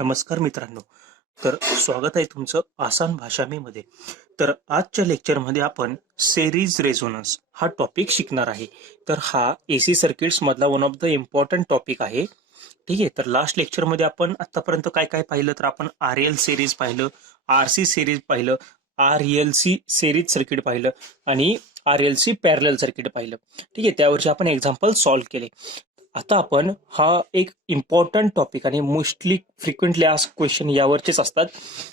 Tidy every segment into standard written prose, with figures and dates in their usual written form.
नमस्कार मित्रांनो. तर स्वागत आहे तुमचं आसान भाषा मी मध्ये. तर आजच्या लेक्चरमध्ये आपण सेरीज रेझोनन्स हा टॉपिक शिकणार आहे. तर हा एसी सर्किट्स मधला one of the important topic आहे. ठीक आहे. तर लास्ट लेक्चरमध्ये आपण आतापर्यंत काय काय पाहिलं, तर आपण आर एल सिरीज पाहिलं, आर सी सिरीज पाहिलं, R L C series circuit पाहिलं आणि R L C parallel circuit पाहिलं. ठीक आहे. त्यावरचे आपण एक्झाम्पल सॉल्व्ह केले. आता आपण हा एक इम्पॉर्टंट टॉपिक आणि मोस्टली फ्रिक्वेंटली आस्क क्वेश्चन यावरचेच असतात,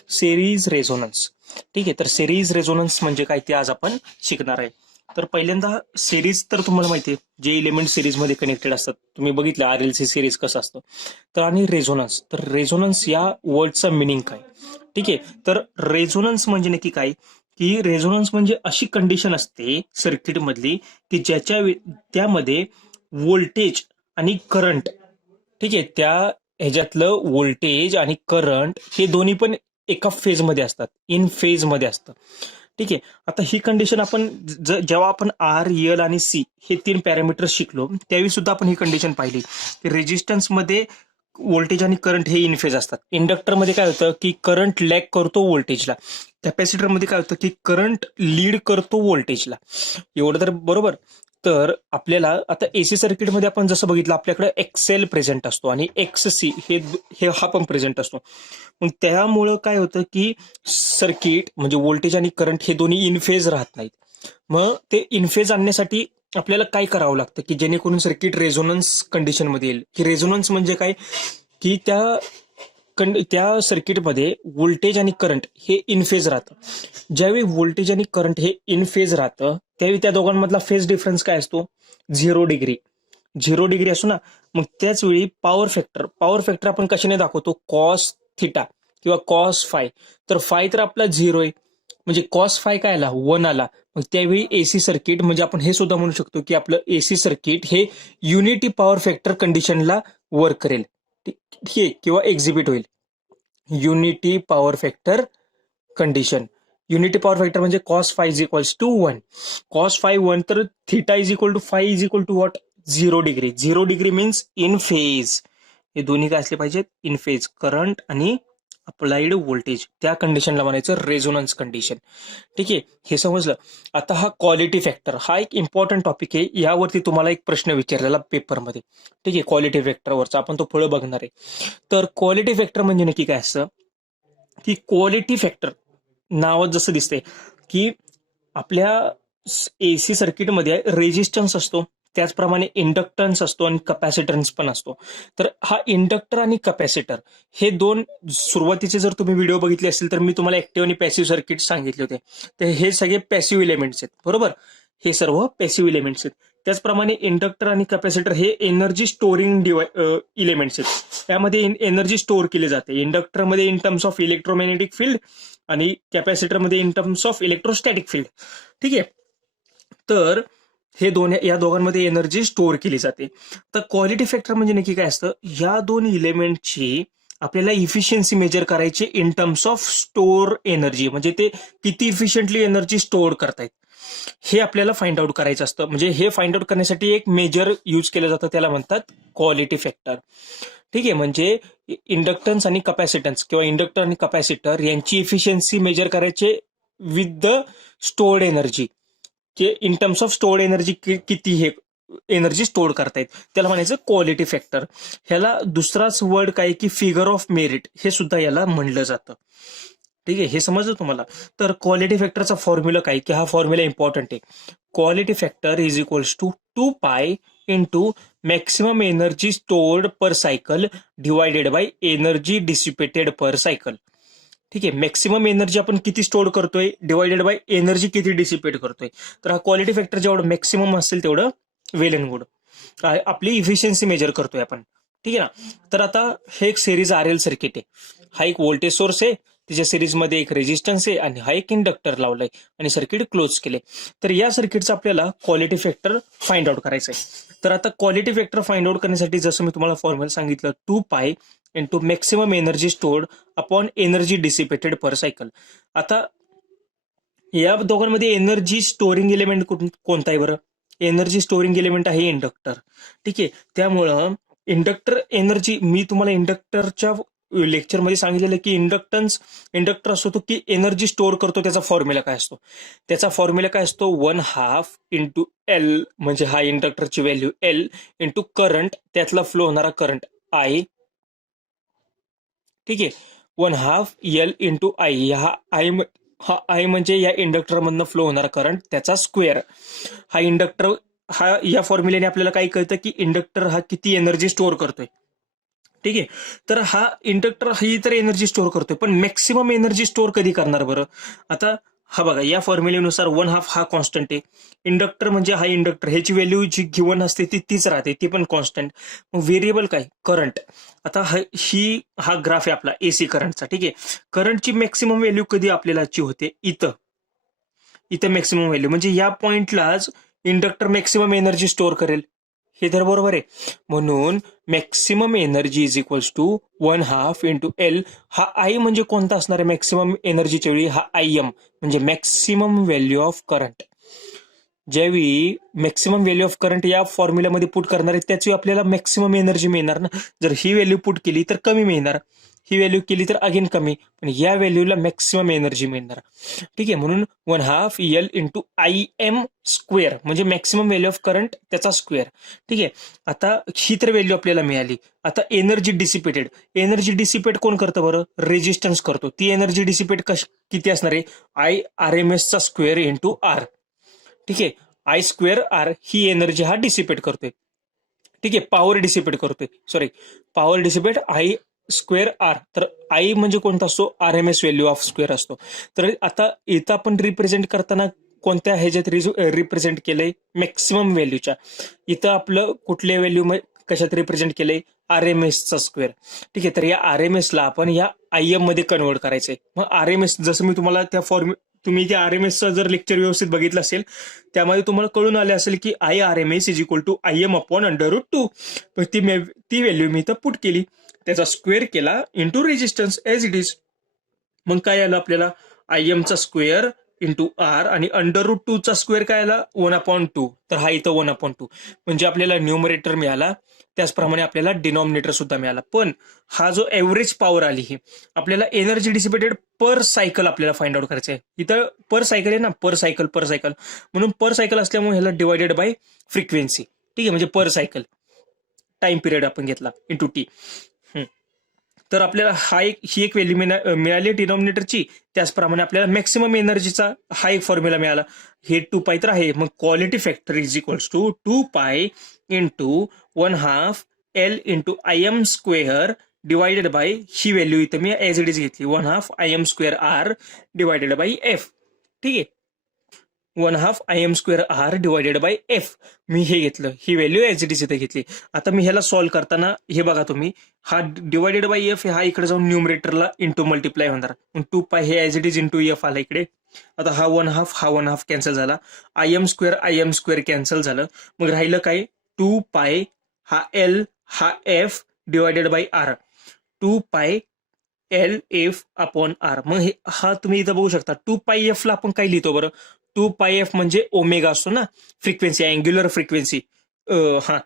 सेरीज रेझोनन्स. ठीक आहे. तर सेरीज रेझोनन्स म्हणजे काय ते आज आपण शिकणार आहे. तर पहिल्यांदा सिरीज तर तुम्हाला माहिती आहे, जे इलेमेंट सिरीज मध्ये कनेक्टेड असतात. तुम्ही बघितलं आर एल सी सिरीज कसं असतं. तर आणि रेझोनन्स, तर रेझोनन्स या वर्डचा मिनिंग काय. ठीक आहे. तर रेझोनन्स म्हणजे नक्की काय, की रेझोनन्स म्हणजे अशी कंडिशन असते सर्किट मधली की त्यामध्ये व्होल्टेज आणि करंट, ठीक आहे, त्या ह्याच्यातलं व्होल्टेज आणि करंट हे दोन्ही पण एका फेज मध्ये असतात, इन फेज मध्ये असतं. ठीक आहे. आता ही कंडिशन आपण जेव्हा आपण आर एल आणि सी हे तीन पॅरामीटर शिकलो त्यावेळी सुद्धा आपण ही कंडिशन पाहिली की रेजिस्टन्स मध्ये व्होल्टेज आणि करंट हे इन फेज असतात. इंडक्टर मध्ये काय होतं की करंट लॅग करतो व्होल्टेजला. कॅपॅसिटर मध्ये काय होतं की करंट लीड करतो व्होल्टेजला. एवढं तर बरोबर. तर आपल्याला आता एसी सर्किटमध्ये आपण जसं बघितलं, आपल्याकडे एक्सेल प्रेझेंट असतो आणि एक्स सी हे हे हा पण प्रेझेंट असतो. मग त्यामुळं काय होतं की सर्किट म्हणजे व्होल्टेज आणि करंट हे दोन्ही इन फेज राहत नाहीत. मग ते इन फेज आणण्यासाठी आपल्याला काय करावं लागतं की जेणेकरून सर्किट रेझोनन्स कंडिशन मध्ये येईल. की रेझोनन्स म्हणजे काय, की त्या सर्किटमध्ये व्होल्टेज आणि करंट हे इन फेज राहतं. ज्यावेळी व्होल्टेज आणि करंट हे इन फेज राहतं त्यावेळी त्या दोघांमधला फेज डिफरन्स काय असतो, 0 डिग्री. 0 डिग्री असतो ना. मग त्याच वेळी पॉवर फॅक्टर आपण कशाने दाखवतो, कॉस थिटा किंवा कॉस फाय. तर फाय तर आपला 0 आहे, म्हणजे कॉस फाय काय आला, 1 आला. मग त्यावेळी एसी सर्किट म्हणजे आपण हे सुद्धा म्हणू शकतो की आपलं एसी सर्किट हे युनिटी पॉवर फॅक्टर कंडिशनला वर्क करेल. ठीक आहे, किंवा एक्झिबिट होईल. Unity power factor condition. Unity power factor म्हणजे cos phi is equals to 1. Cos phi 1, तर theta is equal to phi is equal to what, 0 degree. 0 degree means in phase. हे दोन्ही काय असले पाहिजेत, इन फेज. करंट आणि applied voltage, त्या कंडिशनला म्हणायचं रेझोनन्स कंडिशन. ठीक आहे, हे समजलं. आता हा क्वालिटी फॅक्टर हा एक इम्पॉर्टंट टॉपिक आहे. यावरती तुम्हाला एक प्रश्न विचारलेला पेपरमध्ये. ठीक आहे, क्वालिटी फॅक्टरवरचा आपण तो पुढे बघणार आहे. तर क्वालिटी फॅक्टर म्हणजे नक्की काय असतं, की क्वालिटी फॅक्टर नावात जसं दिसतंय की आपल्या एसी सर्किटमध्ये रेजिस्टन्स असतो, त्याचप्रमाणे इंडक्टन्स असतो आणि कपॅसिटन्स पण असतो. तर हा इंडक्टर आणि कपॅसिटर हे दोन सुरुवातीचे जर तुम्ही व्हिडिओ बघितले असतील तर मी तुम्हाला ऍक्टिव्ह आणि पॅसिव्ह सर्किट सांगितले होते. तर हे सगळे पॅसिव्ह इलेमेंट्स आहेत, बरोबर. हे सर्व पॅसिव्ह इलेमेंट्स आहेत. त्याचप्रमाणे इंडक्टर आणि कपॅसिटर हे एनर्जी स्टोरिंग इलेमेंट्स आहेत. त्यामध्ये एनर्जी स्टोअर केली जाते. इंडक्टरमध्ये in terms of electromagnetic field आणि कॅपॅसिटरमध्ये in terms of electrostatic field. ठीक आहे. तर हे या दोघांमध्ये एनर्जी स्टोअर केली जाते. तर क्वालिटी फॅक्टर म्हणजे नक्की काय असतं, या दोन इलेमेंटची आपल्याला इफिशियन्सी मेजर करायची in terms of store energy, म्हणजे ते किती इफिशियंटली एनर्जी स्टोअर करतायत हे आपल्याला फाइंड आउट करायचं असतं. म्हणजे हे फाइंड आउट करण्यासाठी एक मेजर यूज केलं जातं, त्याला म्हणतात क्वालिटी फॅक्टर. ठीक आहे. म्हणजे इंडक्टन्स आणि कपॅसिटन्स किंवा इंडक्टर आणि कपॅसिटर यांची इफिशियन्सी मेजर करायचे विथ द स्टोर्ड एनर्जी, की in terms of stored energy किती हे एनर्जी स्टोअर करतायत, त्याला म्हणायचं क्वालिटी फॅक्टर. ह्याला दुसराच वर्ड काय की फिगर ऑफ मेरिट हे सुद्धा याला म्हणलं जातं. ठीक आहे, हे समजलं तुम्हाला. तर क्वालिटी फॅक्टरचा फॉर्म्युला काय, की हा फॉर्म्युला इम्पॉर्टंट आहे. Quality factor is equals to 2π into maximum energy stored per cycle divided by energy dissipated per cycle. ठीक आहे, मॅक्सिमम एनर्जी आपण किती स्टोअर करतोय डिवायडेड बाय एनर्जी किती डिसिपेट करतोय. तर हा क्वालिटी फॅक्टर जेवढं मॅक्सिमम असेल तेवढं वेल अँड गुड. आपली इफिशियन्सी मेजर करतोय आपण. ठीक आहे ना. तर आता हे एक सिरीज आर एल सर्किट आहे. हा एक व्होल्टेज सोर्स आहे, त्याच्या सिरीजमध्ये एक रेजिस्टन्स आहे आणि हा एक इंडक्टर लावलाय आणि सर्किट क्लोज केले. तर या सर्किटचा आपल्याला क्वालिटी फॅक्टर फाइंड आउट करायचा आहे. तर आता क्वालिटी फॅक्टर फाइंड आउट करण्यासाठी जसं मी तुम्हाला फॉर्म्युला सांगितलं, 2π into maximum energy stored upon energy dissipated per cycle. आता या दोघांमध्ये एनर्जी स्टोरिंग एलिमेंट कोणता आहे बरं, एनर्जी स्टोरिंग एलिमेंट आहे इंडक्टर. ठीक आहे, त्यामुळं इंडक्टर एनर्जी, मी तुम्हाला इंडक्टरच्या लेक्चरमध्ये सांगितलेलं की इंडक्टर असतो तो की एनर्जी स्टोअर करतो, त्याचा फॉर्म्युला काय असतो? त्याचा फॉर्म्युला काय असतो? 1/2 इंटू एल, म्हणजे हा इंडक्टरची व्हॅल्यू एल इंटू करंट, त्यातला फ्लो होणारा करंट आय. ठीक आहे, 1/2 एल इंटू आय. हा आय म्हणजे या इंडक्टर मधनं फ्लो होणारा करंट, त्याचा स्क्वेअर. हा इंडक्टर, या फॉर्म्युल्याने आपल्याला काय कळतं की इंडक्टर हा किती एनर्जी स्टोअर करतोय. ठीक आहे, तर हा इंडक्टर ही तर एनर्जी स्टोअर करतोय, पण मॅक्सिमम एनर्जी स्टोअर कधी करणार बरं? आता हा बघा, या फॉर्म्युलेनुसार 1/2 हा कॉन्स्टंट आहे. इंडक्टर म्हणजे हा इंडक्टर, ह्याची व्हॅल्यू जी गिवन असते ती तीच राहते, ती पण कॉन्स्टंट. मग व्हेरिएबल काय? करंट. आता हा ग्राफ आहे आपला एसी करंटचा. ठीक आहे, करंटची मॅक्सिमम व्हॅल्यू कधी आपल्याला अचीव्ह होते? इथं मॅक्सिमम व्हॅल्यू म्हणजे या पॉइंटलाच इंडक्टर मॅक्सिमम एनर्जी स्टोअर करेल. हे तर बरोबर आहे. म्हणून maximum energy is equals to 1/2 into L. हा आय म्हणजे कोणता असणार आहे मॅक्सिमम एनर्जीच्या वेळी? हा आय एम, म्हणजे मॅक्सिमम व्हॅल्यू ऑफ करंट. ज्यावेळी मॅक्सिमम व्हॅल्यू ऑफ करंट या फॉर्म्युल्यामध्ये पुट करणार आहे, त्याच वेळी आपल्याला मॅक्सिमम एनर्जी मिळणार ना. जर ही व्हॅल्यू पुट केली तर कमी मिळणार, ही व्हॅल्यू केली तर अगेन कमी, पण या व्हॅल्यूला मॅक्सिमम एनर्जी मिळणार. ठीक आहे, म्हणून 1/2 L into I M square, म्हणजे मॅक्सिमम व्हॅल्यू ऑफ करंट त्याचा स्क्वेअर. ठीक आहे, आता ही तर व्हॅल्यू आपल्याला मिळाली. आता एनर्जी डिसिपेटेड. एनर्जी डिसिपेट कोण करतं बरं? रेजिस्टन्स करतो. ती एनर्जी डिसिपेट किती असणार आहे? आय आर एम एस चा स्क्वेअर इंटू आर. ठीक आहे, आय स्क्वेअर आर ही एनर्जी हा डिसिपेट करतोय. ठीक आहे, पॉवर डिसिपेट करतोय, sorry, power dissipate I square R. तर आय म्हणजे कोणता असतो? R M S value of square असतो. तर आता इथं आपण रिप्रेझेंट करताना कोणत्या ह्याच्यात रिप्रेझेंट केलंय? मॅक्सिमम व्हॅल्यूच्या. इथं आपलं कुठल्या व्हॅल्यू कशात रिप्रेझेंट केलंय? आर एम एसचा स्क्वेअर. ठीक आहे, तर या आर एम एस ला आपण या आय एम मध्ये कन्वर्ट करायचंय. मग आर एम एस, जसं मी तुम्हाला त्या तुम्ही त्या आर एम एसचा जर लेक्चर व्यवस्थित बघितलं असेल, त्यामध्ये तुम्हाला कळून आले असेल की I R M S is equal to I M upon √2. ती व्हॅल्यू मी इथं पुट केली, त्याचा स्क्वेअर केला into resistance as it is. मग काय आलं आपल्याला? आय एम चा स्क्वेअर इंटू आर, आणि √2 चा स्क्वेअर काय आला? 1/2. तर हा इथं 1/2 म्हणजे आपल्याला न्यूमरेटर मिळाला, त्याचप्रमाणे आपल्याला डिनॉमिनेटर सुद्धा मिळाला. पण हा जो एव्हरेज पॉवर आली, ही आपल्याला एनर्जी डिसिपेटेड पर सायकल आपल्याला फाइंड आउट करायचं आहे. इथं पर सायकल आहे ना, पर सायकल, म्हणून पर सायकल असल्यामुळे ह्याला डिवायडेड बाय फ्रिक्वेन्सी. ठीक आहे, म्हणजे पर सायकल टाइम पिरियड आपण घेतला इंटू टी. तर आपल्याला ही एक व्हॅल्यू मिळाली डिनॉमिनेटरची. त्याचप्रमाणे आपल्याला मॅक्सिमम एनर्जीचा हा एक फॉर्म्युला मिळाला. हे 2π तर आहे, मग quality factor is equals to 2π into 1/2 L into I M square divided by ही व्हॅल्यू इथं मी एज इट इज घेतली, 1/2 I M square R divided by F. ठीक आहे, 1/2 I M square R divided by F मी हे घेतलं, ही व्हॅल्यू एज इट इज इथे घेतली. आता मी ह्याला सॉल्व्ह करताना हे बघा तुम्ही, हा डिवायडेड बाय एफ हा इकडे जाऊन न्यूमरेटरला इंटू मल्टिप्लाय होणार. 2π हे as it is into F आला इकडे. आता हा 1/2 कॅन्सल झाला, आय एम स्क्वेअर कॅन्सल झालं. मग राहिलं काय? 2π हा एल हा F divided by R, 2π L F upon R. मग हा तुम्ही इथं बघू शकता, 2π एफ ला आपण काय लिहितो बरं? 2π एफ म्हणजे ओमेगा असतो ना, फ्रिक्वेन्सी, अँग्युलर फ्रिक्वेन्सी. हा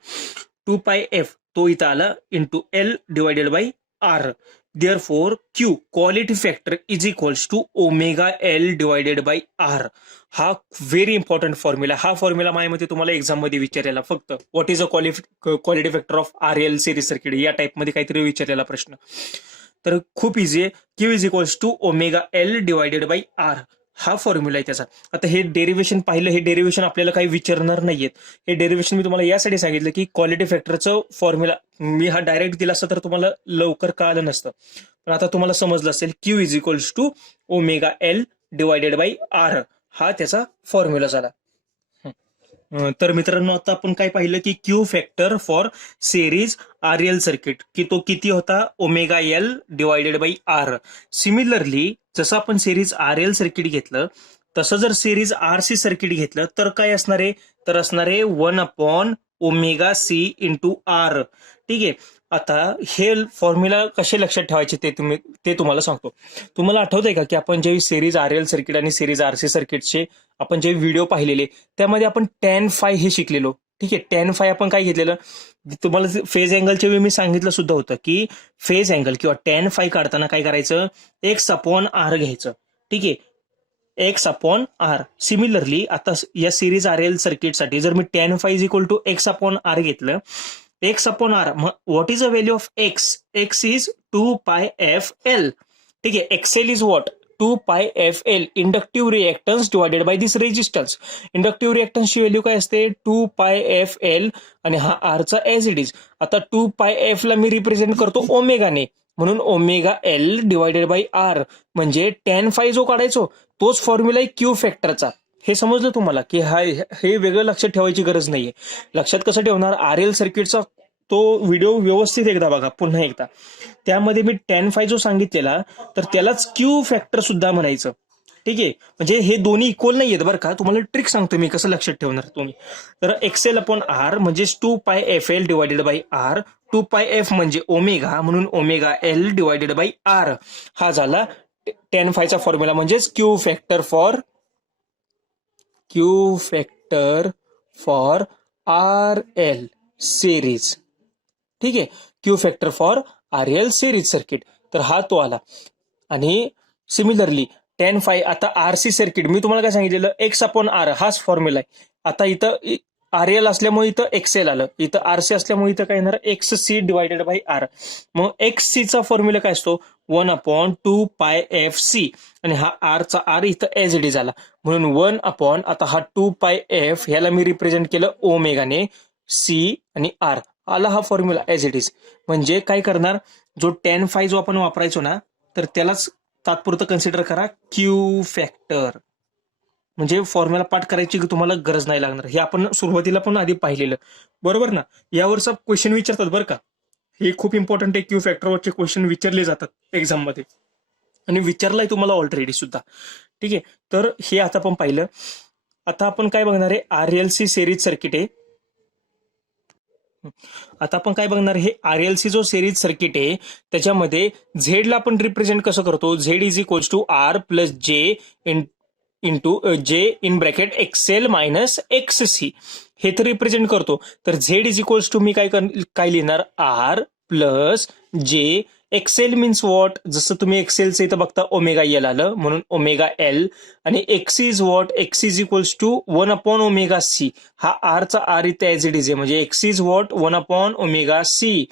2π एफ तो इथं आला into L divided by R. Therefore Q quality factor is equals to omega L divided by R. हा व्हेरी इम्पॉर्टंट फॉर्म्युला. हा फॉर्म्युला माझ्यामध्ये तुम्हाला एक्झाम मध्ये विचारलेला, फक्त what is a quality factor of R L series circuit या टाइपमध्ये काहीतरी विचारलेला प्रश्न. तर खूप इझी आहे. Q is equals to omega L divided by R, हा फॉर्म्युला आहे त्याचा. आता हे डेरिव्हेशन पाहिलं, हे डेरिव्हेशन आपल्याला काही विचारणार नाहीयेत. हे डेरिव्हेशन मी तुम्हाला यासाठी सांगितलं की क्वालिटी फॅक्टरचं फॉर्म्युला मी हा डायरेक्ट दिला असता तर तुम्हाला लवकर कळालं नसतं, पण आता तुम्हाला समजलं असेल. Q is equals to omega L divided by R हा त्याचा फॉर्म्युला झाला. तर मित्रांनो, आता आपण काय पाहिलं की Q factor for series R L circuit, की तो किती होता? Omega L divided by R. Similarly जसं आपण सिरीज आर एल सर्किट घेतलं, तसं जर सिरीज आर सी सर्किट घेतलं तर काय असणार आहे? तर असणार आहे 1/ओमेगा सी इंटू आर. ठीक आहे, आता हे फॉर्म्युला कसे लक्षात ठेवायचे ते तुम्हाला सांगतो. तुम्हाला आठवतंय का की आपण जे सिरीज आर एल सर्किट आणि सिरीज आर सी सर्किटचे आपण जे व्हिडिओ पाहिलेले, त्यामध्ये आपण tan phi हे शिकलेलो. ठीक आहे, tan phi आपण काय घेतलेलं, तुम्हाला फेज अँगलच्या वेळी मी सांगितलं सुद्धा होतं की फेज अँगल किंवा tan phi काढताना काय करायचं, x/r घ्यायचं. ठीक आहे, x/r. सिमिलरली आता या सिरीज RL सर्किटसाठी जर मी tan phi x/r घेतलं, x/r, what is the value of x? x is 2πfl. ठीक आहे, XL is what? 2πfl. Inductive reactance divided by this resistance. Inductive रिएक्टन्सची व्हॅल्यू काय असते? 2πfl, आणि हा आरचा एज इट इज. आता 2πf ला मी रिप्रेझेंट करतो ओमेगाने, म्हणून omega L divided by R, म्हणजे tan phi जो काढायचो तोच फॉर्म्युला आहे क्यू फॅक्टरचा. हे समजलं तुम्हाला की हे वेगळं लक्षात ठेवायची गरज नाहीये. लक्षात कसं ठेवणार? RL सर्किटचा तो व्हिडिओ व्यवस्थित एकदा बघा, पुन्हा एकदा. त्यामध्ये मी tan phi जो सांगितलेला तर त्यालाच क्यू फॅक्टर सुद्धा म्हणायचं. ठीक आहे, म्हणजे हे दोन्ही इक्वल नाही आहेत बरं का. तुम्हाला ट्रिक सांगतो मी कसं लक्षात ठेवणार तुम्ही. तर XL/R म्हणजे 2πfl divided by R. 2πf म्हणजे ओमेगा, म्हणून omega L divided by R. हा झाला tan phi चा फॉर्म्युला, म्हणजेच Q factor for RL series. ठीक आहे, Q factor for RL series circuit. तर हा तो आला. आणि सिमिलरली tan phi, आता RC सर्किट मी तुम्हाला काय सांगितलेलं, x/r हाच फॉर्म्युला आहे. आता इथं RL असल्यामुळे इथं XL आलं, इथं RC असल्यामुळे इथं काय येणार, XC डिवायडेड बाय R. मग XC चा फॉर्म्युला काय असतो? 1/2πfc, आणि हा R चा R इथं एज इट इज आला, म्हणून 1/, आता हा 2πf ह्याला मी रिप्रेझेंट केलं ओमेगाने, C आणि R आला हा फॉर्म्युला एज इट इज. म्हणजे काय करणार, जो tan phi जो आपण वापरायचो ना, तर त्यालाच तात्पुरतं कन्सिडर करा क्यू फॅक्टर. म्हणजे फॉर्म्युला पाठ करायची तुम्हाला गरज नाही लागणार. हे आपण सुरुवातीला पण आधी पाहिलेलं, बरोबर ना. यावरचा क्वेश्चन विचारतात बरं का, हे खूप इम्पॉर्टंट आहे. क्यू फॅक्टरवरचे क्वेश्चन विचारले जातात एक्झाम मध्ये, आणि विचारलाय तुम्हाला ऑलरेडी सुद्धा. ठीक आहे, तर हे आता आपण पाहिलं. आता आपण काय बघणार आहे, RLC सिरीज सर्किट आहे. आता आपण काय बघणार, हे RLC जो सिरीज सर्किट आहे त्याच्यामध्ये झेड ला आपण रिप्रेझेंट कसं करतो, Z is equals to R plus J into J in bracket XL minus XC, हे तर रिप्रेझेंट करतो. तर झेड इज इक्वल्स टू मी काय लिहिणार, R plus J. XL means what, जसं तुम्ही एक्सेलचं इथं बघता ओमेगा एल आलं, म्हणून ओमेगा एल. आणि XC is what, XC is equals to 1/ओमेगा C. हा R चा R इथे एज इट इज आहे, म्हणजे XC इज वॉट 1/ओमेगा C,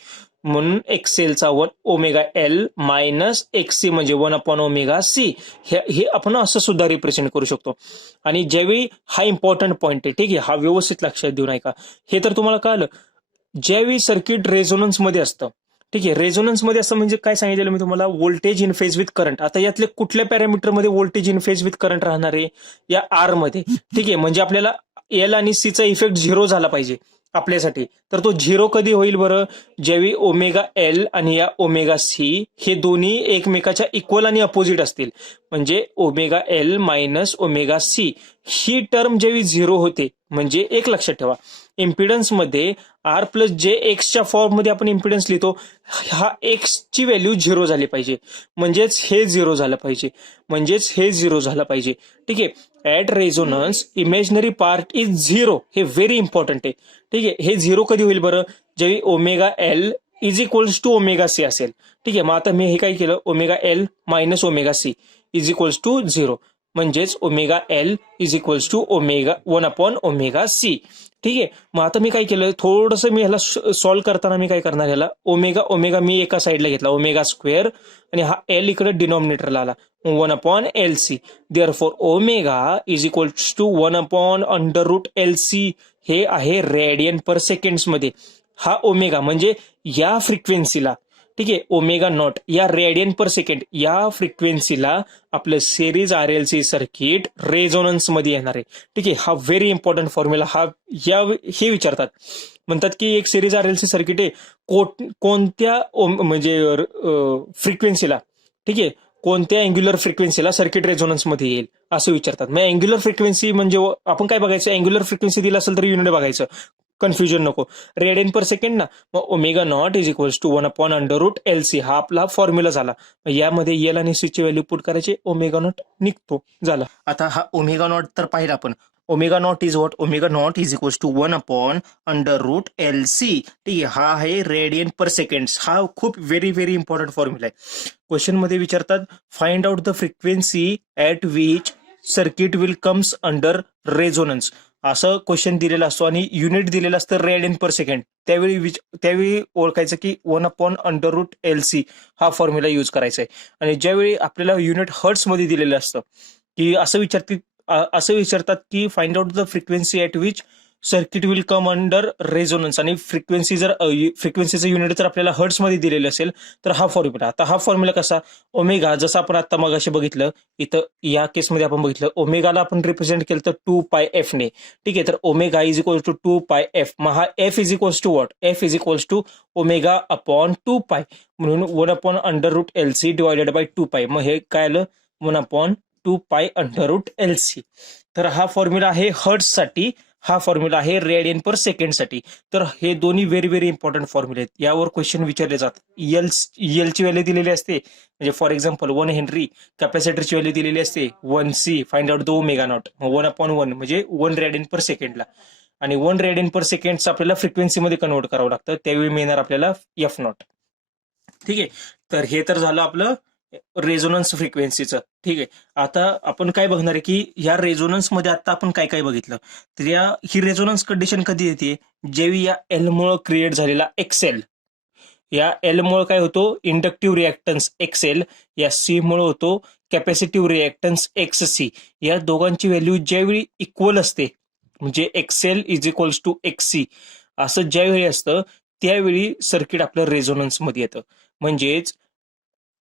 म्हणून एक्सेलचा 1 ओमेगा एल मायनस XC म्हणजे 1/ओमेगा C. हे आपण असं सुद्धा रिप्रेझेंट करू शकतो. आणि ज्यावेळी हा इम्पॉर्टंट पॉईंट आहे, ठीक आहे, हा व्यवस्थित लक्षात देऊ नका. हे तर तुम्हाला कळलं, ज्यावेळी सर्किट रेझोनन्स मध्ये असतं. ठीक आहे, रेझोनन्स मध्ये असं म्हणजे काय सांगितलं मी तुम्हाला, voltage in phase with current. आता यातले कुठल्या पॅरामीटर मध्ये voltage in phase with current राहणार आहे, या आर मध्ये. ठीक आहे, म्हणजे आपल्याला एल आणि सी चा इफेक्ट 0 झाला पाहिजे आपल्यासाठी. तर तो 0 कधी होईल बरं, ज्यावेळी ओमेगा एल आणि या ओमेगा सी हे दोन्ही एकमेकाच्या इक्वल आणि अपोजिट असतील. म्हणजे omega L minus omega C ही टर्म जेव्हा 0 होते, म्हणजे एक लक्षात ठेवा, इम्पिडन्स मध्ये आर प्लस जे एक्सच्या फॉर्म मध्ये आपण इम्पिडन्स लिहितो, हा एक्स ची व्हॅल्यू 0 झाली पाहिजे, म्हणजेच हे 0 झालं पाहिजे. ठीक आहे, at resonance imaginary part is 0. हे व्हेरी इम्पॉर्टंट आहे. ठीक आहे, हे 0 कधी होईल बरं, जेव्हा omega L is equals to omega C असेल. ठीक आहे, मग आता मी हे काय केलं, omega L minus omega C is equals to 0, म्हणजेच omega L is equals to 1/ओमेगा सी. ठीक आहे, मग आता मी काय केलं, थोडंसं मी ह्याला सॉल्व्ह करताना मी काय करणार, ह्याला ओमेगा मी एका साईडला घेतला, ओमेगा स्क्वेअर, आणि हा एल इकडे डिनॉमिनेटरला आला, 1/LC. Therefore omega is equals to 1/√LC. हे आहे रेडियन पर सेकंड्स मध्ये. हा ओमेगा म्हणजे या फ्रिक्वेन्सीला, ठीक आहे, ओमेगा नॉट या रेडियन पर सेकंड या फ्रिक्वेन्सीला आपलं सिरीज RLC सर्किट रेझोनन्स मध्ये येणार आहे. ठीक आहे, हा व्हेरी इम्पॉर्टंट फॉर्म्युला. हे विचारतात, म्हणतात की एक सिरीज RLC सर्किट आहे, कोणत्या म्हणजे फ्रिक्वेन्सीला, ठीक आहे, कोणत्या अँग्युलर फ्रिक्वेन्सीला सर्किट रेझोनन्स मध्ये येईल असं विचारतात. मग अँग्युलर फ्रिक्वेन्सी म्हणजे आपण काय बघायचं, अँग्युलर फ्रिक्वेन्सी दिला असेल तर युनिट बघायचं, कन्फ्युजन नको. रेडियन पर सेकंड ना, मग omega naught is equals to 1/√LC. हा आपला फॉर्म्युला झाला. यामध्ये एल आणि सी ची व्हॅल्यू पुट करायची, ओमेगा नॉट निघतो, झाला. आता हा ओमेगा नॉट तर पाहिला आपण. Omega naught is what, omega naught is equals to 1/√LC. ठीक आहे, हा आहे रेडियन पर सेकंड. हा खूप व्हेरी व्हेरी इम्पॉर्टंट फॉर्म्युला आहे. क्वेश्चन मध्ये विचारतात find out the frequency at which circuit will comes under resonance. असं क्वेश्चन दिलेला असतो आणि युनिट दिलेलं असतं रेडियन पर सेकंड. त्यावेळी ओळखायचं की 1/√LC हा फॉर्म्युला यूज करायचा आहे. आणि ज्यावेळी आपल्याला युनिट हर्ट्स मध्ये दिलेलं असतं की असं विचारतात की find out the frequency at which circuit will come under resonance, आणि फ्रिक्वेन्सीचं युनिट जर आपल्याला हर्ट्स मध्ये दिलेलं असेल तर हा फॉर्म्युला. आता हा फॉर्म्युला कसा, ओमेगा जसं आपण आता मगाशी बघितलं, इथं या केसमध्ये आपण बघितलं ओमेगाला आपण रिप्रेझेंट केलं तर 2πf ने. ठीक आहे, तर omega is equals to 2πf. मग हा F is equals to what, F is equals to omega upon 2π, म्हणून 1/√LC डिवायडेड बाय 2π. मग हे काय आलं, 1/2π√LC. तर हा फॉर्म्युला आहे हर्ट्स साठी, हा फॉर्म्युला आहे रेडियन पर सेकंड साठी. तर हे दोन्ही व्हेरी व्हेरी इम्पॉर्टंट फॉर्म्युले आहेत. यावर क्वेश्चन विचारले जातात. ची व्हॅल्यू दिलेली असते, म्हणजे फॉर एक्झाम्पल 1 हेनरी. कॅपॅसिटरची व्हॅल्यू दिलेली असते 1C. Find out the omega naught. 1/1 म्हणजे 1 रेडियन पर सेकंडला, आणि 1 रेडियन पर सेकंड आपल्याला फ्रिक्वेन्सीमध्ये कन्वर्ट करावं लागतं. त्यावेळी मिळणार आपल्याला एफ नॉट. ठीक आहे, तर हे तर झालं आपलं रेझोनन्स फ्रिक्वेन्सीचं. ठीक आहे, आता आपण काय बघणार आहे की या रेझोनन्स मध्ये आता आपण काय काय बघितलं. तर ही रेझोनन्स कंडिशन कधी येते, जेवी या एल मुळे क्रिएट झालेला एक्सेल, या एल मुळे काय होतो इंडक्टिव्ह रिएक्टन्स एक्सेल, या सी मुळे होतो कॅपॅसिटिव्ह रिएक्टन्स XC. या दोघांची व्हॅल्यू ज्यावेळी इक्वल असते, म्हणजे XL is equals to XC असं ज्यावेळी असतं, त्यावेळी सर्किट आपलं रेझोनन्स मध्ये येतं. म्हणजेच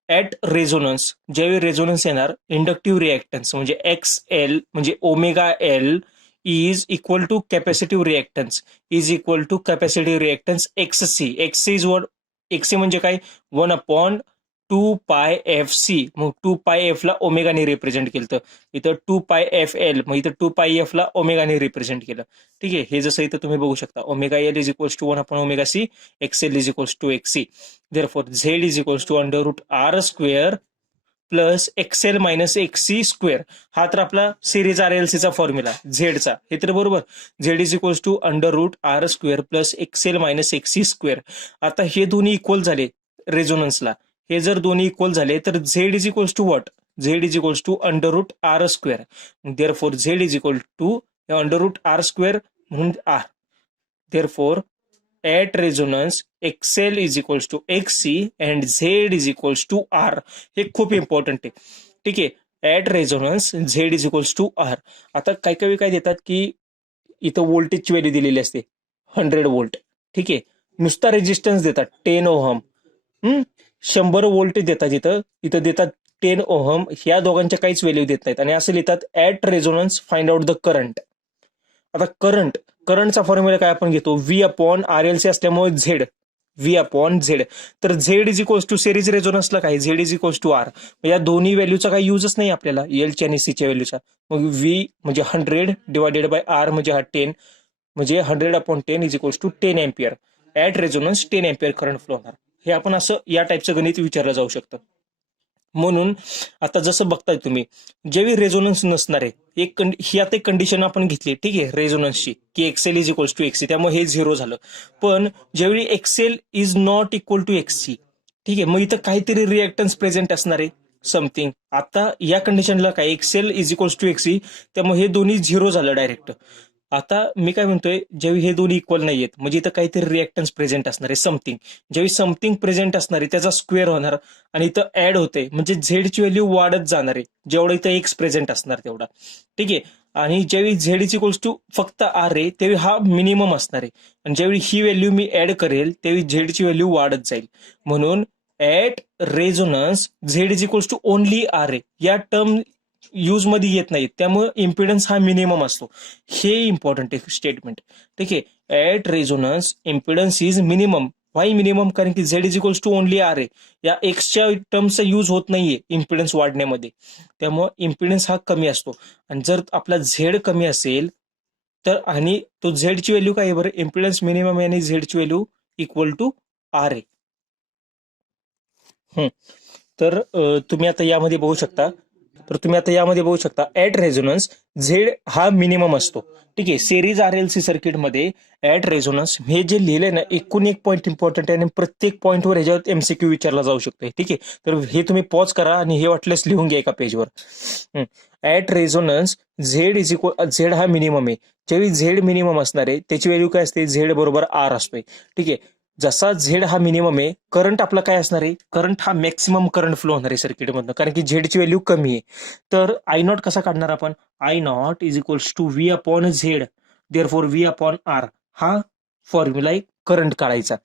ऍट रेझोनन्स, ज्यावेळी रेझोनन्स येणार, इंडक्टिव्ह रिएक्टन्स म्हणजे XL म्हणजे omega L is equal to capacitive reactance is equal to capacitive reactance XC. XC म्हणजे काय, 1/2πfC. मग 2πf ला ओमेगाने रिप्रेझेंट केलं, इथं 2πfL, मग इथं 2πf ला ओमेगाने रिप्रेझेंट केलं. ठीक आहे, हे जसं इथं तुम्ही बघू शकता, omega L is equals to 1/ωc, XL is equals to XC. Therefore, Z is equals to √R² plus XL minus XC². हा तर आपला सिरीज RLC चा फॉर्म्युला झेडचा, हे तर बरोबर. Z is equals to √R² plus XL minus XC². आता हे दोन्ही इक्वल झाले रेझोनन्सला, हे जर दोन्ही इक्वल झाले तर Z is equals to what, Z is equals to √R². Therefore Z is equal to √R² म्हणून R. Therefore at resonance XL is equals to XC and Z is equals to R. हे खूप important आहे. ठीक आहे, at resonance Z is equals to R. आता काही काय देतात की इथं व्होल्टेजची व्हॅल्यू दिलेली असते 100 व्होल्ट. ठीक आहे, नुसता रेजिस्टन्स देतात 10 ओहम. 100 व्होल्ट देतात, इथं देतात 10 ओहम. ह्या दोघांच्या काहीच व्हॅल्यू देत नाहीत, आणि असं लिहितात at resonance find out the current. आता करंटचा फॉर्म्युला काय आपण घेतो, V/RLC असल्यामुळे झेड, V/Z. तर Z is equals to series रेझोनन्सला काय, Z is equals to R. या दोन्ही व्हॅल्यूचा काही युजच नाही आपल्याला, एलच्या आणि सीच्या व्हॅल्यूचा. मग V म्हणजे 100 डिवायडेड बाय R म्हणजे हा 10, म्हणजे 100/10 इज इक्वल्स टू 10 ampere. At resonance 10 ampere current flow होणार. हे आपण असं या टाईपचं गणित विचारलं जाऊ शकतं. म्हणून आता जसं बघताय तुम्ही, जेव्हा रेझोनन्स नसणार आहे, ही आता एक कंडिशन आपण घेतली, ठीक आहे, रेझोनन्सची, की XL is equals to XC, त्यामुळे हे 0 झालं. पण ज्यावेळी XL is not equal to XC, ठीक आहे, मग इथं काहीतरी रिएक्टन्स प्रेझेंट असणार आहे, समथिंग. आता या कंडिशनला काय, XL is equals to XC, त्यामुळे हे दोन्ही 0 झालं डायरेक्ट. आता मी काय म्हणतोय, ज्यावेळी हे दोन्ही इक्वल नाहीयेत, म्हणजे इथं काहीतरी रिएक्टन्स प्रेझेंट असणार आहे, समथिंग. ज्यावेळी समथिंग प्रेझेंट असणार आहे त्याचा स्क्वेअर होणार, आणि इथं ऍड होते, म्हणजे झेडची व्हॅल्यू वाढत जाणार आहे जेवढं इथं एक्स प्रेझेंट असणार तेवढा. ठीक आहे, आणि ज्यावेळी झेड इज इक्वल्स टू फक्त R आहे त्यावेळी हा मिनिमम असणार आहे, आणि ज्यावेळी ही व्हॅल्यू मी ऍड करेल त्यावेळी झेडची व्हॅल्यू वाढत जाईल. म्हणून at resonance Z is equals to only R आहे, या टर्म यूज मध्ये येत नाहीत, त्यामुळे इम्पिडन्स हा मिनिमम असतो. हे इम्पॉर्टंट आहे स्टेटमेंट. ठीक आहे, at resonance impedance is minimum. Why minimum, कारण की Z is equals to only R आहे, या एक्सच्या टर्मचा यूज होत नाहीये इम्पिडन्स वाढण्यामध्ये, त्यामुळे इम्पिडन्स हा कमी असतो. आणि जर आपला झेड कमी असेल तर, आणि तो झेडची व्हॅल्यू काय आहे बरं, इम्पिडन्स मिनिमम आणि झेडची व्हॅल्यू इक्वल टू R आहे. तर तुम्ही आता यामध्ये बघू शकता तर तुम्ही आता यामध्ये बघू शकता ऍट रेझोनन्स झेड हा मिनिमम असतो. ठीक आहे, सेरीज RLC सर्किटमध्ये ऍट रेझोनन्स हे जे लिहिलंय ना, एकूण एक पॉईंट इम्पॉर्टंट आहे आणि प्रत्येक पॉईंटवर ह्याच्यावर MCQ विचारला जाऊ शकतो. ठीक आहे, तर हे तुम्ही पॉज करा आणि हे वाटल्यास लिहून घ्या एका पेजवर. ऍट रेझोनन्स झेड हा मिनिमम आहे. ज्यावेळी झेड मिनिमम असणार आहे त्याची व्हॅल्यू काय असते, झेड बरोबर आर असतोय. ठीक आहे, जसा झेड हा मिनिमम आहे, करंट आपला काय असणार आहे, करंट हा मॅक्सिमम करंट फ्लो होणार आहे सर्किटमधनं, कारण की झेडची व्हॅल्यू कमी आहे. तर आय नॉट कसा काढणार आपण, I naught is equals to V upon Z, therefore V upon R हा फॉर्म्युला आहे करंट काढायचा.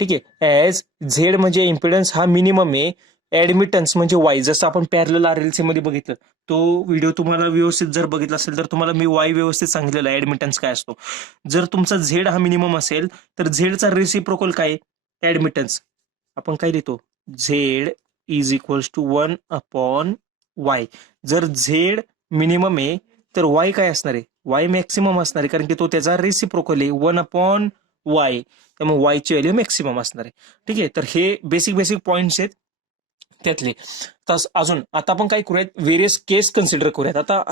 ठीक आहे, ऍज झेड म्हणजे इम्पिडन्स हा मिनिमम आहे, ऍडमिटन्स म्हणजे वाय, जसं आपण पॅरलल RLC मध्ये बघितलं, तो व्हिडिओ तुम्हाला व्यवस्थित जर बघितला असेल तर तुम्हाला मी वाय व्यवस्थित सांगितलेला आहे, ऍडमिटन्स काय असतो. जर तुमचा झेड हा मिनिमम असेल तर झेडचा रेसिप्रोकल काय, ऍडमिटन्स. आपण काय लिहितो, Z is equals to 1 upon Y. जर झेड मिनिमम आहे तर वाय काय असणार आहे, वाय मॅक्सिमम असणार आहे, कारण की तो त्याचा रेसिप्रोकल आहे 1 अपॉन वाय, त्यामुळे वायची व्हॅल्यू मॅक्सिमम असणार आहे. ठीक आहे, तर हे बेसिक पॉइंट्स आहेत त्यातले. तस अजून आता आपण काय करूयात, व्हेरियस केस कन्सिडर करूयात. आता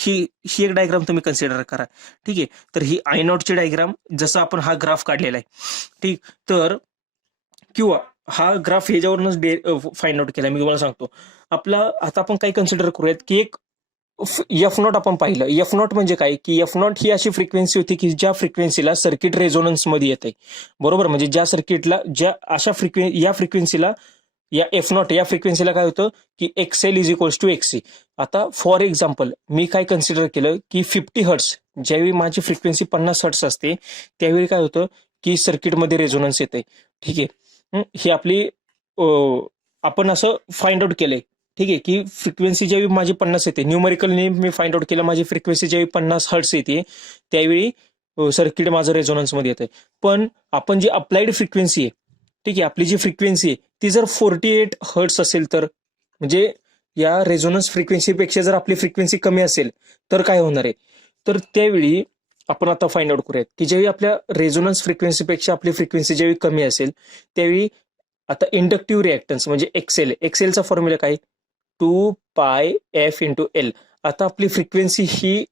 ही एक डायग्राम तुम्ही कन्सिडर करा. ठीक आहे, तर ही आय नॉटची डायग्राम, जसं आपण हा ग्राफ काढलेला आहे. ठीक, तर किंवा हा ग्राफ ह्याच्यावरूनच फाइंड आउट केला मी तुम्हाला सांगतो. आपला आता आपण काय कन्सिडर करूयात की एक एफ नॉट आपण पाहिलं. एफ नॉट म्हणजे काय, की एफ नॉट ही अशी फ्रिक्वेन्सी होती की ज्या फ्रिक्वेन्सीला सर्किट रेझोनन्स मध्ये येते. बरोबर, म्हणजे ज्या सर्किटला या फ्रिक्वेन्सीला, या एफ नॉट या फ्रिक्वेन्सीला काय होतं की XL is equals to XC. आता फॉर एक्झाम्पल मी काय कन्सिडर केलं की 50 हर्ट्स, ज्यावेळी माझी फ्रिक्वेन्सी 50 हर्ट्स असते त्यावेळी काय होतं की सर्किटमध्ये रेझोनन्स येते. ठीक आहे, ही आपली आपण असं फाइंड आउट केलंय. ठीक आहे, की फ्रिक्वेन्सी ज्यावेळी माझी 50 येते, न्यूमरिकलने मी फाइंड आउट केलं, माझी फ्रिक्वेन्सी ज्यावेळी 50 हर्ट्स येते त्यावेळी सर्किट माझं रेझोनन्समध्ये येते. पण आपण जी अप्लाइड फ्रिक्वेन्सी आहे, ठीक आहे, आपली जी फ्रिक्वेन्सी आहे ती जर 48 हर्ट्स असेल तर, म्हणजे या रेझोनन्स फ्रिक्वेन्सीपेक्षा जर आपली फ्रिक्वेन्सी कमी असेल तर काय होणार आहे, तर त्यावेळी आपण आता फाइंड आउट करूयात की ज्यावेळी आपल्या रेझोनन्स फ्रिक्वेन्सीपेक्षा आपली फ्रिक्वेन्सी ज्यावेळी कमी असेल त्यावेळी आता इंडक्टिव्ह रिॲक्टन्स म्हणजे एक्सेलचा फॉर्म्युला काय, 2πf×L. आता आपली फ्रिक्वेन्सी ही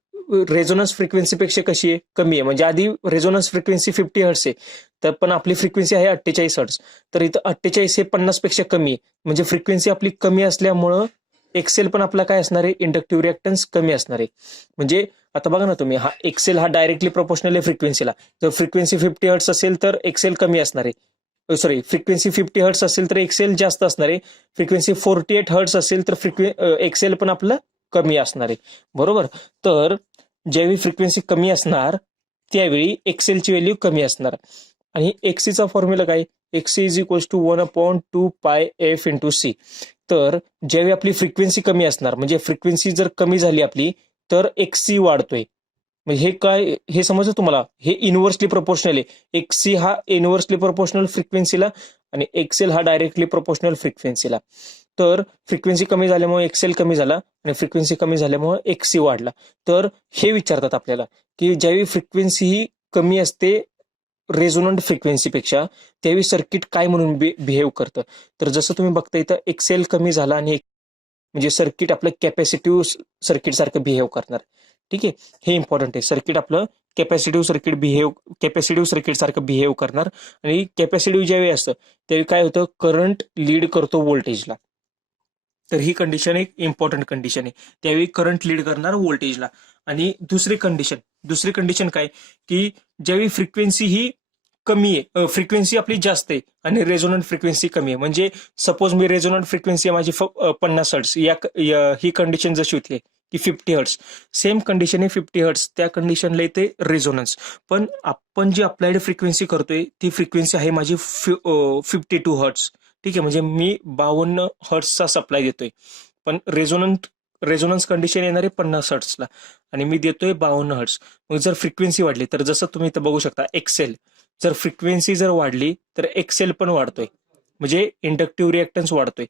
रेझोनन्स फ्रिक्वेन्सीपेक्षा कशी आहे, कमी आहे. म्हणजे आधी रेझोनन्स फ्रिक्वेन्सी 50 हर्ट्स आहे, तर पण आपली फ्रिक्वेन्सी आहे 48 हर्ट्स. तर इथं 48 हे 50 पेक्षा कमी आहे, म्हणजे फ्रिक्वेन्सी आपली कमी असल्यामुळं एक्सेल पण आपला काय असणार आहे, इंडक्टिव्ह रिॲक्टन्स कमी असणार आहे. म्हणजे आता बघा ना तुम्ही, हा एक्सेल हा डायरेक्टली प्रोपोर्शनल आहे फ्रिक्वेन्सीला. जर फ्रिक्वेन्सी 50 हर्ट्स असेल तर एक्सेल कमी असणार आहे, सॉरी फ्रिक्वेन्सी 50 हर्ट्स असेल तर एक्सेल जास्त असणार आहे. फ्रिक्वेन्सी 48 हर्ट्स असेल तर एक्सेल पण आपलं कमी असणार आहे. बरोबर, तर ज्यावेळी फ्रिक्वेन्सी कमी असणार त्यावेळी एक्सेलची व्हॅल्यू कमी असणार. आणि एक्सीचा फॉर्म्युला काय, एक्सी इज इक्वल्स टू 1/2πf×C. तर ज्यावेळी आपली फ्रिक्वेन्सी कमी असणार, म्हणजे फ्रिक्वेन्सी जर कमी झाली आपली तर XC वाढतोय. म्हणजे हे काय, हे समजतं तुम्हाला, हे इनव्हर्सली प्रोपोर्शनल आहे. XC हा इनव्हर्सली प्रोपोर्शनल फ्रिक्वेन्सीला आणि XL हा डायरेक्टली प्रोपोर्शनल फ्रिक्वेन्सीला. तर फ्रिक्वेन्सी कमी झाल्यामुळे XL कमी झाला आणि फ्रिक्वेन्सी कमी झाल्यामुळे XC वाढला. तर हे विचारतात आपल्याला की ज्यावेळी फ्रिक्वेन्सी ही कमी असते रेझोनंट फ्रिक्वेन्सीपेक्षा त्यावेळी सर्किट काय म्हणून बिहेव करतं. तर जसं तुम्ही बघता इथं XL कमी झाला आणि म्हणजे सर्किट आपलं कॅपॅसिटिव्ह सर्किट सारखं बिहेव करणार. ठीक आहे, हे इम्पॉर्टंट आहे. सर्किट आपलं कॅपॅसिटिव्ह सर्किट सारखं बिहेव करणार. आणि कॅपॅसिटिव्ह ज्यावेळी असतं त्यावेळी काय होतं, करंट लीड करतो व्होल्टेजला. तर ही कंडिशन एक इम्पॉर्टंट कंडिशन आहे, त्यावेळी करंट लीड करणार व्होल्टेजला. आणि दुसरी कंडिशन काय, की ज्यावेळी फ्रिक्वेन्सी ही कमी आहे, फ्रिक्वेन्सी आपली जास्त आहे आणि रेझोनंट फ्रिक्वेन्सी कमी आहे. म्हणजे सपोज मी रेझोनंट फ्रिक्वेन्सी आहे माझी 50 हर्ट्स, ही कंडिशन जशी होती की 50 हर्ट्स, सेम कंडिशन आहे 50 हर्ट्स, त्या कंडिशनला येते रेझोनन्स. पण आपण जी अप्लाइड फ्रिक्वेन्सी करतोय ती फ्रिक्वेन्सी आहे माझी 52 हर्ट्स. ठीक आहे, म्हणजे मी 52 हर्ट्सचा सप्लाय देतोय, पण रेझोनन्स कंडिशन येणार आहे 50 हर्ट्सला आणि मी देतोय 52 हर्ट्स. मग जर फ्रिक्वेन्सी वाढली तर जसं तुम्ही इथं बघू शकता एक्सेल, जर फ्रिक्वेन्सी जर वाढली तर एक्सेल पण वाढतोय, म्हणजे इंडक्टिव्ह रिॲक्टन्स वाढतोय.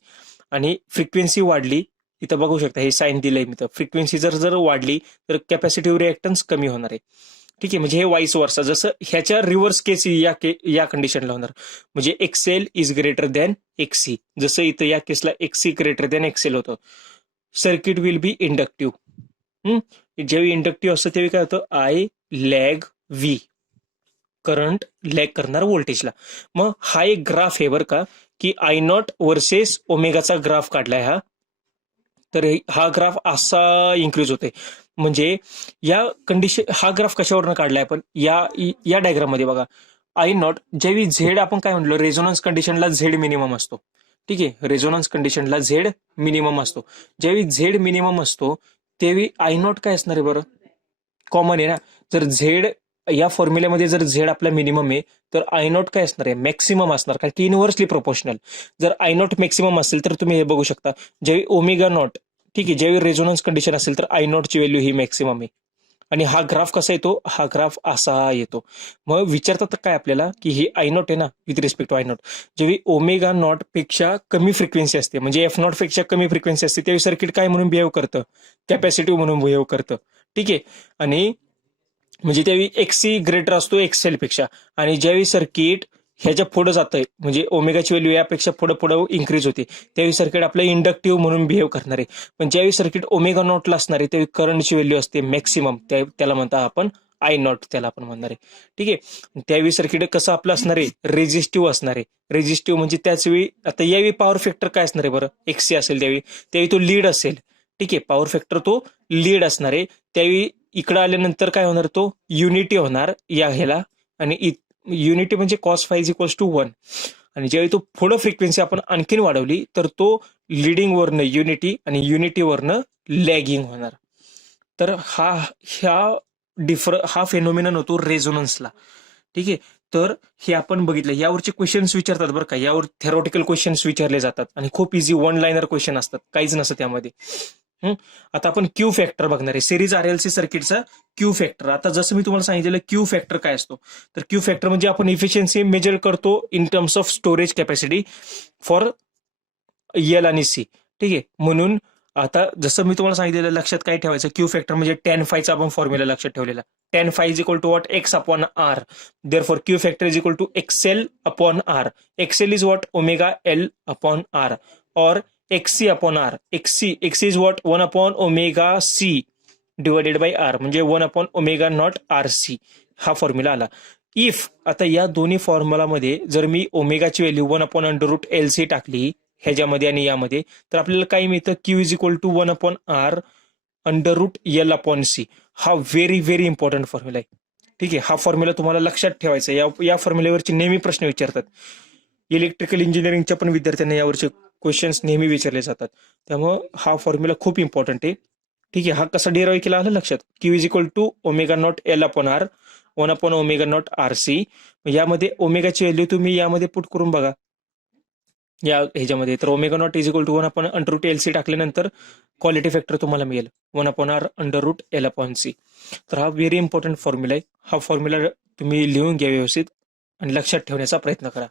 आणि फ्रिक्वेन्सी वाढली, इथं बघू शकता हे साईन दिलंय मी, तर फ्रिक्वेन्सी जर वाढली तर कॅपॅसिटिव्ह रिॲक्टन्स कमी होणार आहे. ठीक आहे, म्हणजे हे वाईस वर्सा, जसं ह्याच्या रिव्हर्स केस या कंडिशनला होणार. म्हणजे XL is greater than XC, जसं इथं या Kesla XC greater than XL होतं. Circuit will be inductive. जेव्हा इंडक्टिव्ह असतं तेव्हा काय होतं, I lag V, current lag करणार व्होल्टेजला. मग हा एक ग्राफ आहे बरं का, की आय नॉट वर्सेस ओमेगाचा ग्राफ काढलाय हा. तर हा ग्राफ असा इन्क्रीज होते. म्हणजे या कंडिशन, हा ग्राफ कशावरनं काढलाय आपण, या डायग्राम मध्ये बघा. आय नॉट ज्यावेळी झेड, आपण काय म्हणलो, रेझोनन्स कंडिशनला झेड मिनिमम असतो. ठीक आहे, रेझोनन्स कंडिशनला झेड मिनिमम असतो. ज्यावेळी झेड मिनिमम असतो त्यावेळी आय नॉट काय असणार आहे बरं, कॉमन आहे ना. जर झेड, या फॉर्म्युल्यामध्ये जर झेड आपला मिनिमम आहे, तर आय नॉट काय असणार आहे, मॅक्सिमम असणार, कारण की इनव्हर्सली प्रोपोर्शनल. जर आय नॉट मॅक्सिमम असेल तर तुम्ही हे बघू शकता, ज्यावेळी ओमेगा नॉट, ठीक आहे, ज्यावेळी रेझोनन्स कंडिशन असेल तर आय नॉटची व्हॅल्यू ही मॅक्सिमम आहे. आणि हा ग्राफ कसा येतो, हा ग्राफ असा येतो. मग विचारतात काय आपल्याला, की हे आय नॉट आहे ना, with respect to I naught, जेव्हा ओमेगा नॉट पेक्षा कमी फ्रिक्वेन्सी असते, म्हणजे एफ नॉट पेक्षा कमी फ्रिक्वेन्सी असते, त्यावेळी सर्किट काय म्हणून बिहेव करतं, कॅपॅसिटिव्ह म्हणून बिहेव करतं. ठीक आहे. आणि म्हणजे त्यावेळी एक्ससी ग्रेटर असतो एक्सेल पेक्षा. आणि ज्यावेळी सर्किट ह्याच्या पुढे जातंय, म्हणजे ओमेगाची व्हॅल्यू यापेक्षा पुढे पुढे इन्क्रीज होते, त्यावेळी सर्किट आपलं इंडक्टिव्ह म्हणून बिहेव करणार आहे. पण ज्यावेळी सर्किट ओमेगा नॉटला असणार आहे त्यावेळी करंटची व्हॅल्यू असते मॅक्सिमम, त्याला म्हणता आपण आय नॉट, त्याला आपण म्हणणार आहे. ठीक आहे. त्यावेळी सर्किट कसं आपलं असणार आहे, रेजिस्टिव्ह असणार आहे. रेजिस्टिव्ह म्हणजे त्याच वेळी, आता यावेळी पॉवर फॅक्टर काय असणार आहे बरं, एक्ससी असेल त्यावेळी तो लीड असेल. ठीक आहे, पॉवर फॅक्टर तो लीड असणार आहे. त्यावेळी इकडे आल्यानंतर काय होणार, तो युनिटी होणार या ह्याला. आणि युनिटी म्हणजे cos phi is equals to 1. आणि ज्यावेळी तो पुढं फ्रिक्वेन्सी आपण आणखीन वाढवली तर तो लिडिंग वरनं युनिटी आणि युनिटी वरनं लॅगिंग होणार. तर हा फेनोमिनन होतो रेझोनन्सला. ठीक आहे. तर हे आपण बघितलं. यावरचे क्वेश्चन्स विचारतात बरं का, यावर थेरॉटिकल क्वेश्चन्स विचारले जातात आणि खूप इझी वन लाईनर क्वेश्चन असतात, काहीच नसतं त्यामध्ये. आता आपण क्यू फॅक्टर बघणार आहे, सिरीज आरएलसी सर्किटचा क्यू फॅक्टर. आता जसं मी तुम्हाला सांगितलेलं, क्यू फॅक्टर काय असतो, तर क्यू फॅक्टर म्हणजे आपण इफिशियन्सी मेजर करतो in terms of storage capacity for L आणि सी. ठीक आहे. म्हणून आता जसं मी तुम्हाला सांगितलेलं, लक्षात काय ठेवायचं, क्यू फॅक्टर म्हणजे tan फायचा आपण फॉर्म्युला लक्षात ठेवलेला. tan phi is equal to what, X upon R. Therefore Q factor is equal to XL upon R. XL is what, omega L upon R. और XC upon R. XC is what, 1 upon omega C divided by R, म्हणजे 1 upon omega not R C. हा formula आला. If आता या दोन्ही फॉर्म्युलामध्ये जर मी ओमेगाची value 1 upon under root L C टाकली ह्याच्यामध्ये आणि यामध्ये, तर आपल्याला काय मिळतं, Q is equal to 1 upon R under root L upon C. हा व्हेरी व्हेरी इम्पॉर्टंट फॉर्म्युला आहे. ठीक आहे. हा फॉर्म्युला तुम्हाला लक्षात ठेवायचा आहे. या फॉर्म्युल्यावरचे नेहमी प्रश्न विचारतात. इलेक्ट्रिकल इंजिनिअरिंगच्या पण विद्यार्थ्यांना यावरचे क्वेश्चन्स नेहमी विचारले जातात. त्यामुळं हा फॉर्म्युला खूप इम्पॉर्टंट आहे. ठीक आहे. हा कसा डिराईव्ह केला आलं लक्षात, Q is equal to omega naught L upon R, 1 upon omega not R C. यामध्ये ओमेगाची व्हॅल्यू तुम्ही यामध्ये पुट करून बघा या ह्याच्यामध्ये, तर omega naught is equal to 1 upon under root L C टाकल्यानंतर क्वालिटी फॅक्टर तुम्हाला मिळेल 1 upon R under root L upon C. तर हा व्हेरी इम्पॉर्टंट फॉर्म्युला आहे. हा फॉर्म्युला तुम्ही लिहून घ्या व्यवस्थित आणि लक्षात ठेवण्याचा प्रयत्न करा.